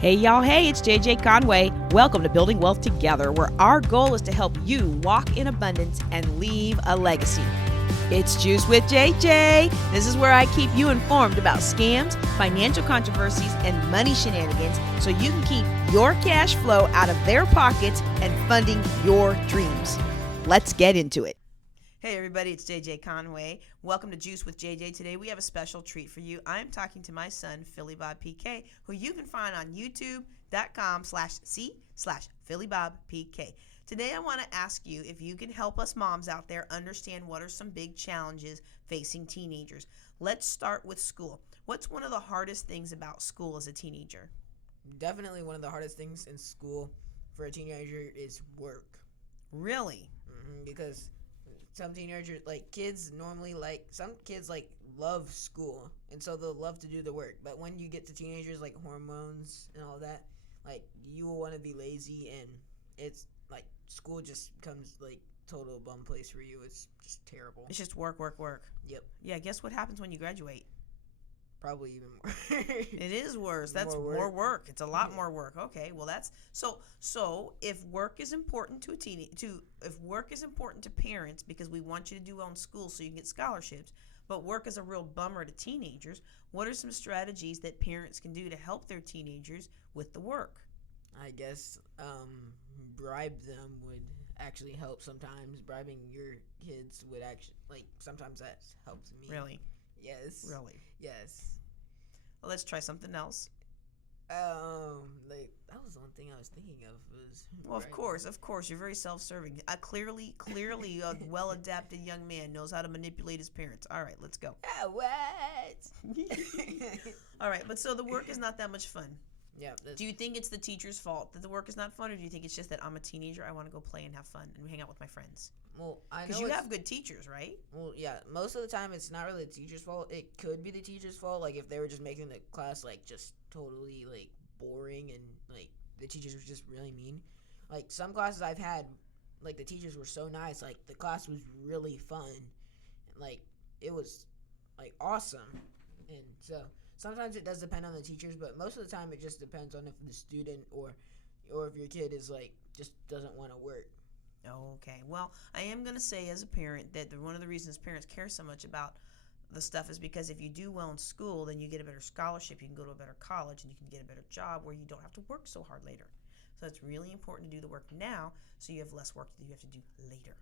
Hey y'all, hey, it's JJ Conway. Welcome to Building Wealth Together, where our goal is to help you walk in abundance and leave a legacy. It's Juice with JJ. This is where I keep you informed about scams, financial controversies, and money shenanigans so you can keep your cash flow out of their pockets and funding your dreams. Let's get into it. Hey everybody, it's JJ Conway. Welcome to Juice with JJ. Today we have a special treat for you. I'm talking to my son, PhillyBob PK, who you can find on youtube.com/c/PhillyBobPK. Today I want to ask you if you can help us moms out there understand what are some big challenges facing teenagers. Let's start with school. What's one of the hardest things about school as a teenager? Definitely one of the hardest things in school for a teenager is work. Really? Because some teenagers, some kids love school, and so they'll love to do the work. But when you get to teenagers, like hormones and all that, you will want to be lazy, and it's like school just becomes like total bum place for you. It's just terrible. It's just work. Yep. Yeah, guess what happens when you graduate? Probably even more. It is worse. That's more work. It's a lot more work. Okay, well that's so if work is important to if work is important to parents because we want you to do well in school so you can get scholarships, but work is a real bummer to teenagers, what are some strategies that parents can do to help their teenagers with the work? I guess bribe them would actually help sometimes. Bribing your kids would actually sometimes that helps me. Really? Yes. Really? Yes. Well, let's try something else. That was the one thing I was thinking of was. Well, of course, you're very self-serving. Clearly, a well-adapted young man knows how to manipulate his parents. All right, let's go. What? All right, but so the work is not that much fun. Yeah. Do you think it's the teacher's fault that the work is not fun, or do you think it's just that I'm a teenager, I want to go play and have fun and hang out with my friends? Well, I know because you have good teachers, right? Well, yeah. Most of the time, it's not really the teacher's fault. It could be the teacher's fault, if they were just making the class just totally boring and the teachers were just really mean. Some classes I've had, the teachers were so nice. The class was really fun, and it was awesome. And so sometimes it does depend on the teachers, but most of the time it just depends on if the student or if your kid is just doesn't want to work. Okay. Well, I am going to say as a parent that one of the reasons parents care so much about the stuff is because if you do well in school, then you get a better scholarship, you can go to a better college, and you can get a better job where you don't have to work so hard later. So it's really important to do the work now so you have less work that you have to do later.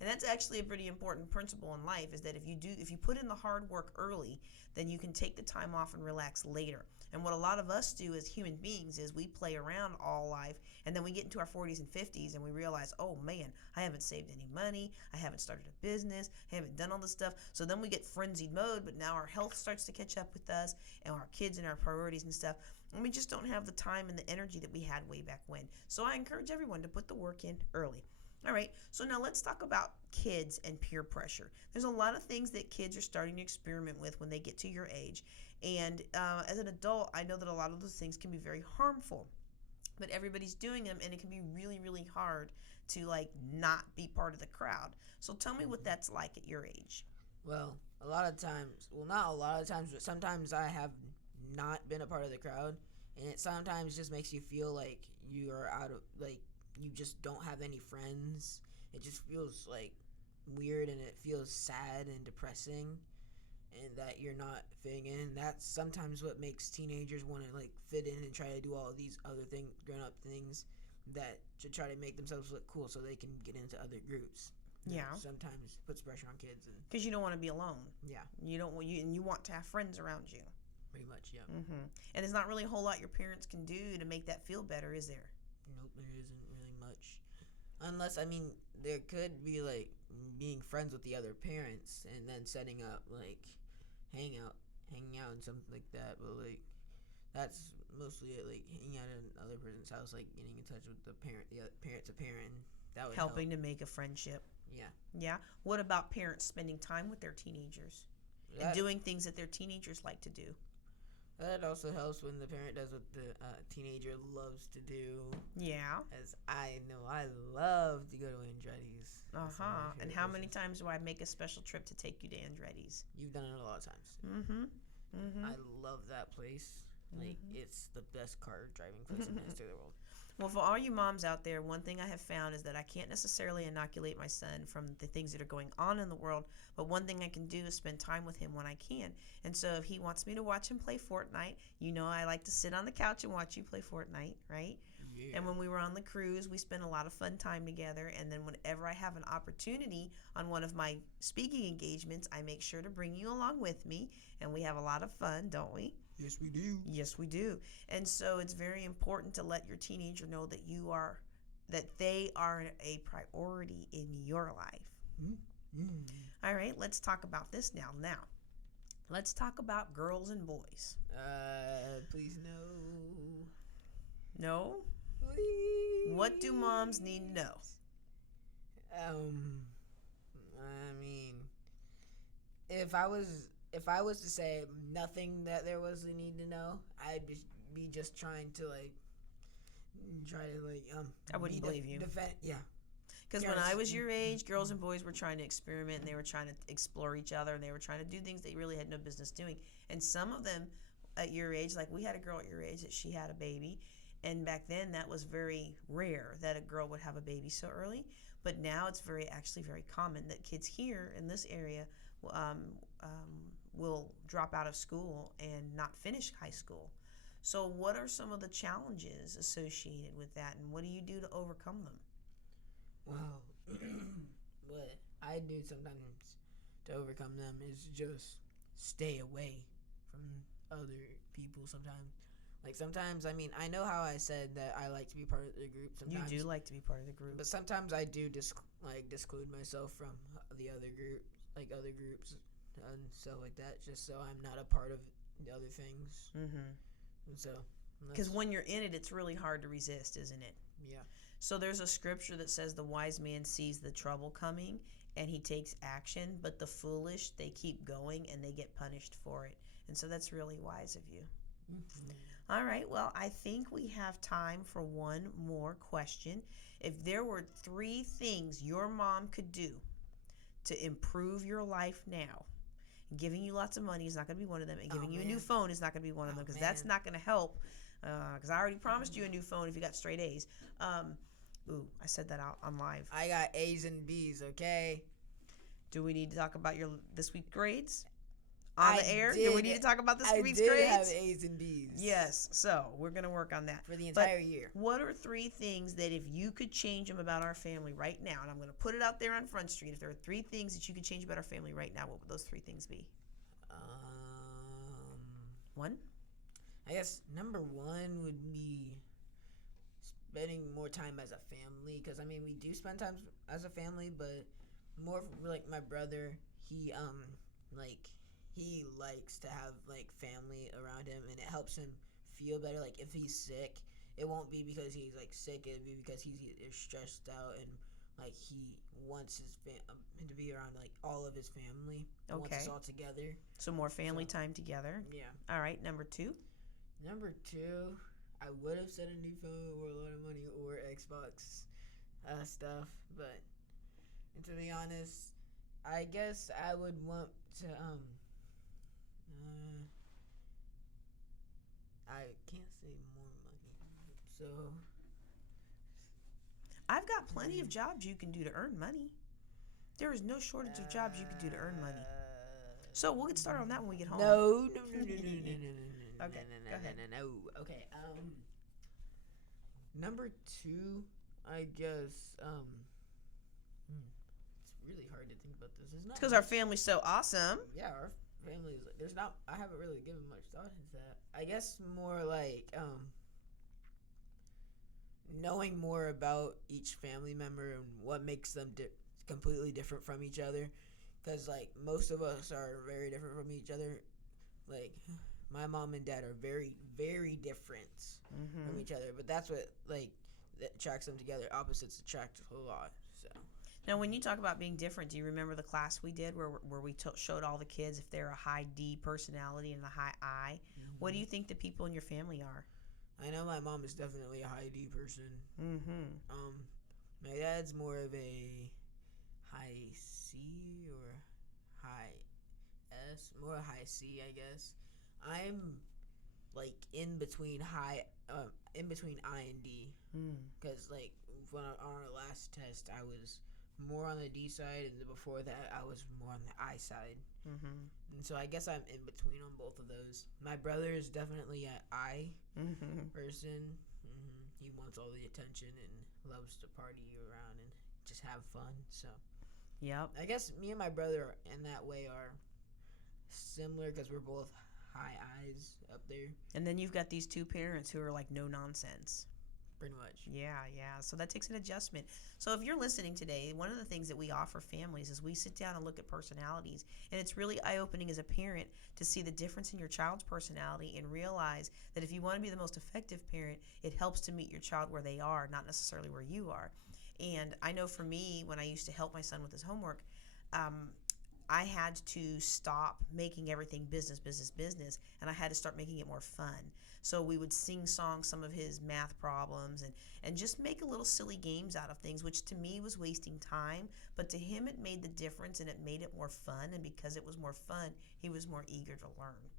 And that's actually a pretty important principle in life is that if you put in the hard work early, then you can take the time off and relax later. And what a lot of us do as human beings is we play around all life, and then we get into our 40s and 50s and we realize, oh man, I haven't saved any money, I haven't started a business, I haven't done all this stuff. So then we get frenzied mode, but now our health starts to catch up with us and our kids and our priorities and stuff. And we just don't have the time and the energy that we had way back when. So I encourage everyone to put the work in early. All right, so now let's talk about kids and peer pressure. There's a lot of things that kids are starting to experiment with when they get to your age. And as an adult, I know that a lot of those things can be very harmful. But everybody's doing them, and it can be really, really hard to, not be part of the crowd. So tell me what that's like at your age. Well, not a lot of times, but sometimes I have not been a part of the crowd. And it sometimes just makes you feel like you are out of, you just don't have any friends. It just feels weird, and it feels sad and depressing, and that you're not fitting in. That's sometimes what makes teenagers want to fit in and try to do all these other grown up things that to try to make themselves look cool so they can get into other groups. Yeah. Sometimes puts pressure on kids, and because you don't want to be alone. Yeah. You want to have friends around you. Pretty much, yeah. Mm-hmm. And there's not really a whole lot your parents can do to make that feel better, is there? Nope, there isn't really much. Unless, there could be, being friends with the other parents and then setting up, hanging out and something like that. But, that's mostly it, hanging out at another person's house, getting in touch with the parent to parent. That would helping help. to make a friendship. Yeah. Yeah? What about parents spending time with their teenagers and doing things that their teenagers like to do? That also helps when the parent does what the teenager loves to do. Yeah. As I know, I love to go to Andretti's. And how many times do I make a special trip to take you to Andretti's? You've done it a lot of times. Mm-hmm. I love that place. Like, it's the best car driving place in the history of the world. Well, for all you moms out there, one thing I have found is that I can't necessarily inoculate my son from the things that are going on in the world, but one thing I can do is spend time with him when I can. And so if he wants me to watch him play Fortnite, I like to sit on the couch and watch you play Fortnite, right? Yeah. And when we were on the cruise, we spent a lot of fun time together. And then whenever I have an opportunity on one of my speaking engagements, I make sure to bring you along with me. And we have a lot of fun, don't we? Yes, we do. Yes, we do. And so it's very important to let your teenager know that they are a priority in your life. All right, let's talk about this now. Now, let's talk about girls and boys. Please no. No? Please. What do moms need to know? I mean, if I was to say nothing that there was a need to know, I'd be just trying to I wouldn't believe you. Defend, yeah. Because when I was your age, girls and boys were trying to experiment, and they were trying to explore each other, and they were trying to do things they really had no business doing. And some of them at your age, like we had a girl at your age that she had a baby, and back then that was very rare that a girl would have a baby so early. But now it's actually very common that kids here in this area will drop out of school and not finish high school. So what are some of the challenges associated with that, and what do you do to overcome them? Well, what I do sometimes to overcome them is just stay away from other people sometimes. Like sometimes, I mean, I know how I said that I like to be part of the group sometimes. You do like to be part of the group. But sometimes I do disclude myself from the other other groups and stuff like that, just so I'm not a part of the other things. And so, because when you're in it, it's really hard to resist, isn't it? Yeah. So there's a scripture that says the wise man sees the trouble coming and he takes action, but the foolish, they keep going and they get punished for it. And so that's really wise of you. All right, well, I think we have time for one more question. If there were 3 things your mom could do to improve your life now, giving you lots of money is not going to be one of them, and giving you a new phone is not going to be one of them, because that's not going to help, because I already promised you a new phone if you got straight A's. I said that out on live. I got A's and B's, okay? Do we need to talk about your this week's grades? On the air? Do we need to talk about this week's grades? grades? I did have A's and B's. Yes, so we're going to work on that. For the entire year. What are 3 things that if you could change them about our family right now, and I'm going to put it out there on Front Street, if there are 3 things that you could change about our family right now, what would those 3 things be? 1? I guess number 1 would be spending more time as a family, because, I mean, we do spend time as a family, but more like my brother, he likes to have family around him, and it helps him feel better. Like if he's sick, it won't be because he's sick, it'll be because he's stressed out, and he wants his to be around all of his family. Okay. Wants us all together. So more family time together. Yeah. All right, number 2? Number 2, I would have said a new phone or a lot of money or Xbox stuff, but to be honest, I guess I would want to I can't say more money. So I've got plenty of jobs you can do to earn money. There is no shortage of jobs you can do to earn money. So we'll get started on that when we get home. No. Okay, go ahead. No. Okay. Number 2, I guess. It's really hard to think about this. It's because our family's so awesome. Yeah, our family is. There's not. I haven't really given much thought into that. I guess more knowing more about each family member and what makes them completely different from each other, because most of us are very different from each other. My mom and dad are very, very different from each other, but that's what that attracts them together. Opposites attract a lot. So now, when you talk about being different, do you remember the class we did where we showed all the kids if they're a high D personality and a high I? What do you think the people in your family are? I know my mom is definitely a high D person. My dad's more of a high C or high S, more high C, I guess. I'm like in between I and D, because like on our last test I was more on the D side, and before that I was more on the I side. And so I guess I'm in between on both of those. My brother is definitely an I person. He wants all the attention and loves to party around and just have fun. So Yep. I guess me and my brother in that way are similar because we're both high I's up there, And then you've got these two parents who are like no nonsense. pretty much. Yeah. So that takes an adjustment. So if you're listening today, one of the things that we offer families is we sit down and look at personalities. And it's really eye-opening as a parent to see the difference in your child's personality and realize that if you want to be the most effective parent, it helps to meet your child where they are, not necessarily where you are. And I know for me, when I used to help my son with his homework, I had to stop making everything business, and I had to start making it more fun. So we would sing songs, some of his math problems, and just make a little silly games out of things, which to me was wasting time, but to him it made the difference and it made it more fun, and because it was more fun, he was more eager to learn.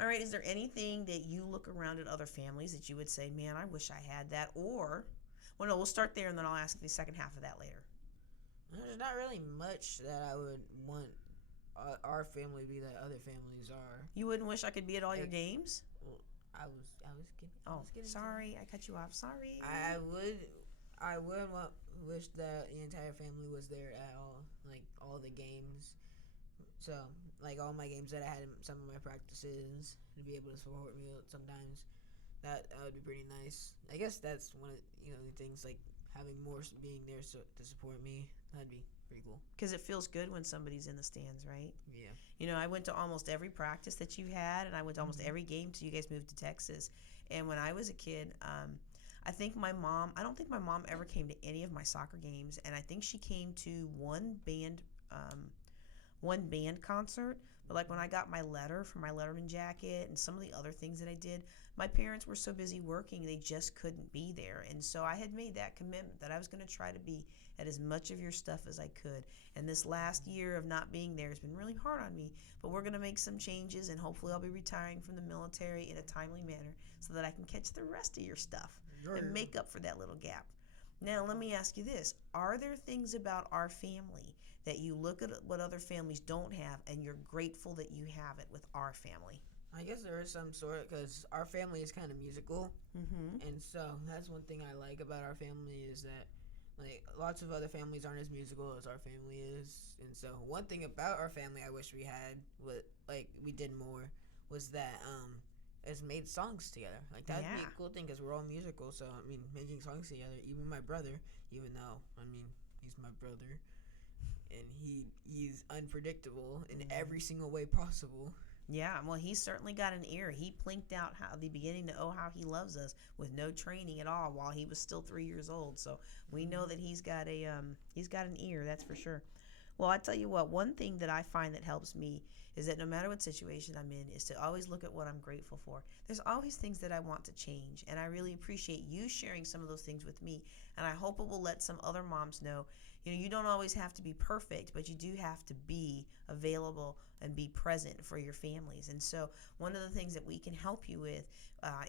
All right, is there anything that you look around at other families that you would say, man, I wish I had that? Or, well, no, we'll start there and then I'll ask the second half of that later. There's not really much that I would want our family to be that other families are. You wouldn't wish I could be at all your games? Well, I was kidding. Oh, sorry, I cut you off. Sorry. I would wish that the entire family was there at all the games. So, like all my games that I had in some of my practices, to be able to support me sometimes. That would be pretty nice. I guess that's one of the things, like having more being there to support me. That'd be pretty cool. Because it feels good when somebody's in the stands, right? Yeah. I went to almost every practice that you had, and I went to almost every game till you guys moved to Texas. And when I was a kid, I don't think my mom ever came to any of my soccer games, and I think she came to one band concert. But like when I got my letter for my Letterman jacket and some of the other things that I did, my parents were so busy working, they just couldn't be there. And so I had made that commitment that I was going to try to be at as much of your stuff as I could. And this last year of not being there has been really hard on me, but we're going to make some changes, and hopefully I'll be retiring from the military in a timely manner so that I can catch the rest of your stuff and make up for that little gap. Now, let me ask you this. Are there things about our family that you look at what other families don't have and you're grateful that you have it with our family? I guess there is some sort, because our family is kind of musical. And so that's one thing I like about our family is that, like, lots of other families aren't as musical as our family is. And so one thing about our family I wish we had, we did more, was that is made songs together. Like, that'd be a cool thing because we're all musical. So, I mean, making songs together, even my brother, even though, I mean, he's my brother, and he's unpredictable in every single way possible. Yeah, well, he's certainly got an ear. He plinked out the beginning to Oh How He Loves Us with no training at all while he was still 3 years old. So we know that he's got an ear, that's for sure. Well, I tell you what, one thing that I find that helps me is that no matter what situation I'm in, is to always look at what I'm grateful for. There's always things that I want to change, and I really appreciate you sharing some of those things with me, and I hope it will let some other moms know, you don't always have to be perfect, but you do have to be available and be present for your families. And so one of the things that we can help you with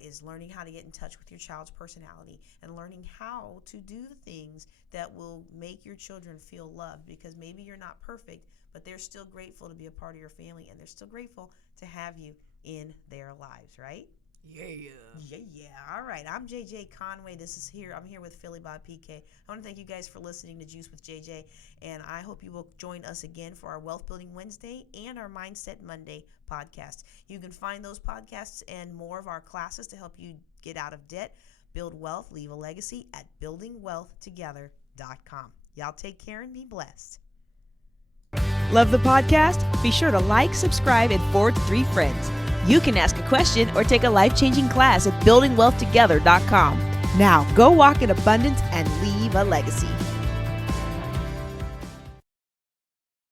is learning how to get in touch with your child's personality and learning how to do the things that will make your children feel loved, because maybe you're not perfect, but they're still grateful to be a part of your family, and they're still grateful to have you in their lives, right? Yeah. All right, I'm JJ Conway. I'm here with PhillyBob PK. I want to thank you guys for listening to Juice with JJ, and I hope you will join us again for our Wealth Building Wednesday and our Mindset Monday podcast. You can find those podcasts and more of our classes to help you get out of debt, build wealth, leave a legacy at buildingwealthtogether.com. Y'all take care and be blessed. Love the podcast? Be sure to like, subscribe, and forward to 3 friends. You can ask a question or take a life-changing class at buildingwealthtogether.com. Now, go walk in abundance and leave a legacy.